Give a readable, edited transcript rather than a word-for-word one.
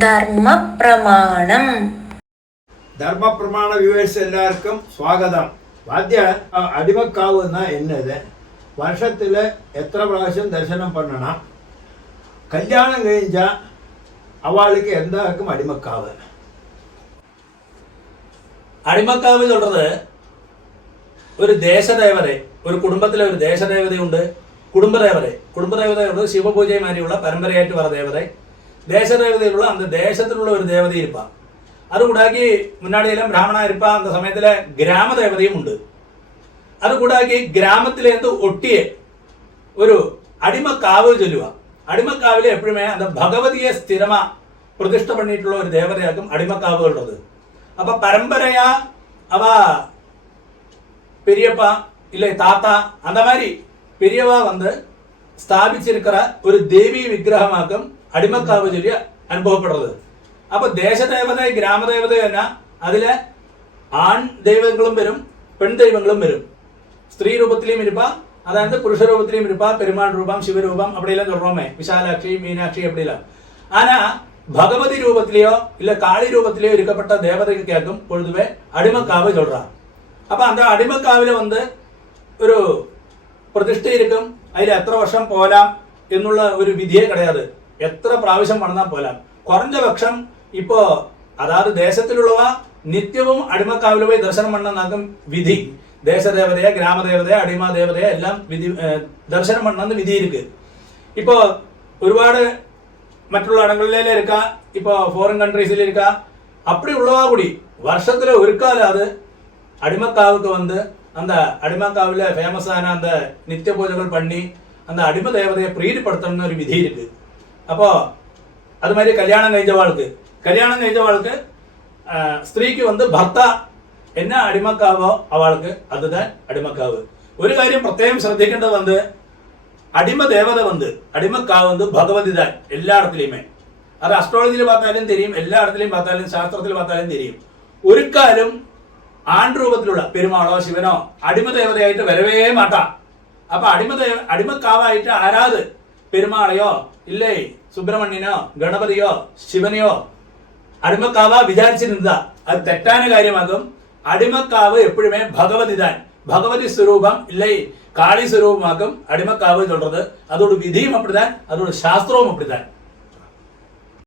ധർമ്മപ്രമാണം. ധർമ്മപ്രമാണ വ്യൂവേഴ്സ് എല്ലാവർക്കും സ്വാഗതം. ആദ്യ അടിമക്കാവ് എന്നത് വർഷത്തിൽ എത്ര പ്രാവശ്യം ദർശനം പണ്ണണം, കല്യാണം കഴിഞ്ഞ അവൾക്ക് എന്താക്കും അടിമക്കാവ്. അടിമക്കാവ് ചൊല്ലുന്നത് ഒരു ദേശദേവത, ഒരു കുടുംബത്തിലെ ഒരു ദേശദേവതയുണ്ട്, കുടുംബദേവതയുണ്ട്, ശിവപൂജയുമാരിയുള്ള പരമ്പരയായിട്ട് വர ദേവത, ദേശദേവതയിലുള്ള அந்த ദേശത്തിലുള്ള ഒരു ദേവത இருப்பா. അതുകൂടാക്കി മുന്നാടിയെല്ലാം ബ്രാഹ്മണ இருப்பா. அந்த സമയത്തിലെ ഗ്രാമദേവതയും ഉണ്ട്. അതുകൂടാക്കി ഗ്രാമത്തിലേന്ത് ഒട്ടിയ ഒരു അടിമക്കാവ് ചൊല്ലുക. അടിമക്കാവിൽ എപ്പോഴുമേ അത് ഭഗവതിയെ സ്ഥിരമാ പ്രതിഷ്ഠ പണിയിട്ടുള്ള ഒരു ദേവതയാക്കും അടിമക്കാവുകളുള്ളത്. അപ്പൊ പരമ്പരയാ അവ பெரியப்பா இல்லை தாத்தா அந்த மாதிரி பெரியவா வந்து ஸ்தாபிச்சிருக்கிற ஒரு தேவி விக்கிரகமாக்கும் அடிமக்காவு சொல்லி அனுபவப்படுறது. அப்போ தேசதேவதை கிராமதேவதை என்ன, அதில் ஆண் தெய்வங்களும் வரும், பெண் தெய்வங்களும் வரும். ஸ்திரீ ரூபத்திலையும் இருப்பா, அதாவது புருஷ ரூபத்திலையும் இருப்பா. பெருமாள் ரூபம், சிவரூபம் அப்படிலாம் சொல்றோமே, விஷாலாட்சி மீனாட்சி அப்படிலாம். ஆனா பகவதி ரூபத்திலேயோ இல்ல காளி ரூபத்திலேயோ இருக்கப்பட்ட தேவதைக்கு கேட்கும் பொழுதுவே அடிமக்காவு சொல்றான். அப்போ அந்த அடிமக்காவில் வந்து ஒரு പ്രതിഷ്ഠ ഇരിക്കും. അതിൽ എത്ര വർഷം പോലാം എന്നുള്ള ഒരു വിധിയെ കിടയാതെ എത്ര പ്രാവശ്യം പണിതാൽ പോലാം. കുറഞ്ഞ പക്ഷം ഇപ്പോൾ അതായത് ദേശത്തിലുള്ളവ നിത്യവും അടിമക്കാവിൽ പോയി ദർശനം പണ്ണനാക്കും വിധി. ദേശദേവതയെ, ഗ്രാമദേവതയെ, അടിമദേവതയെ എല്ലാം വിധി ദർശനം പണ്ണെന്ന് വിധി ഇരിക്ക്. ഇപ്പോൾ ഒരുപാട് മറ്റുള്ള ഇടങ്ങളിലേ ഇരിക്ക, ഇപ്പോൾ ഫോറിൻ കൺട്രീസിൽ ഇരിക്ക. അപ്പടി ഉള്ളവാ കൂടി വർഷത്തിൽ ഒരു കാലം അത് அடிமக்காவுக்கு வந்து அந்த அடிமக்காவில் ஃபேமஸான அந்த நித்திய பூஜைகள் பண்ணி அந்த அடிம தேவதையை பிரீதிப்படுத்தணும்னு ஒரு விதி இருக்கு. அப்போ அது மாதிரி கல்யாணம் കഴിഞ്ഞ സ്ത്രീക്ക് வந்து ഭർത്ത என்ன அடிமக்காவோ அவளுக்கு அதுதான் அடிமக்காவு. ஒரு காரியம் பிரத்യേകം ശ്രദ്ധിക്കേണ്ടത് வந்து அடிம தேவதை வந்து அடிமக்காவு வந்து பகவதி தான் எல்லா இடத்துலையுமே. அது அஸ்ட்ராலജിയിൽ பார்த்தாலும் தெரியும், എല്ലാ இடத்துலையும் பார்த்தாலும் ശാസ്ത്രത്തിൽ பார்த்தாലും தெரியும். ഒരു കാലം ആൺ രൂപത്തിലുള്ള പെരുമാളോ ശിവനോ അടിമദേവതയായിട്ട് വരവേ മാട്ടാം. അപ്പൊ അടിമക്കാവായിട്ട് ആരാത് പെരുമാളയോ ഇല്ലേ സുബ്രഹ്മണ്യനോ ഗണപതിയോ ശിവനെയോ അടിമക്കാവാ വിചാരിച്ചിരുന്നതാ. അത് തെറ്റാന കാര്യമാകും. അടിമക്കാവ് എപ്പോഴുമേ ഭഗവതി താൻ, ഭഗവതി സ്വരൂപം ഇല്ലേ കാളി സ്വരൂപമാക്കും അടിമക്കാവ് ചൊല്ലുന്നത്. അതോട് വിധിയും അപ്പിടിതാൻ, അതോട് ശാസ്ത്രവും അപ്പിടിതാൻ.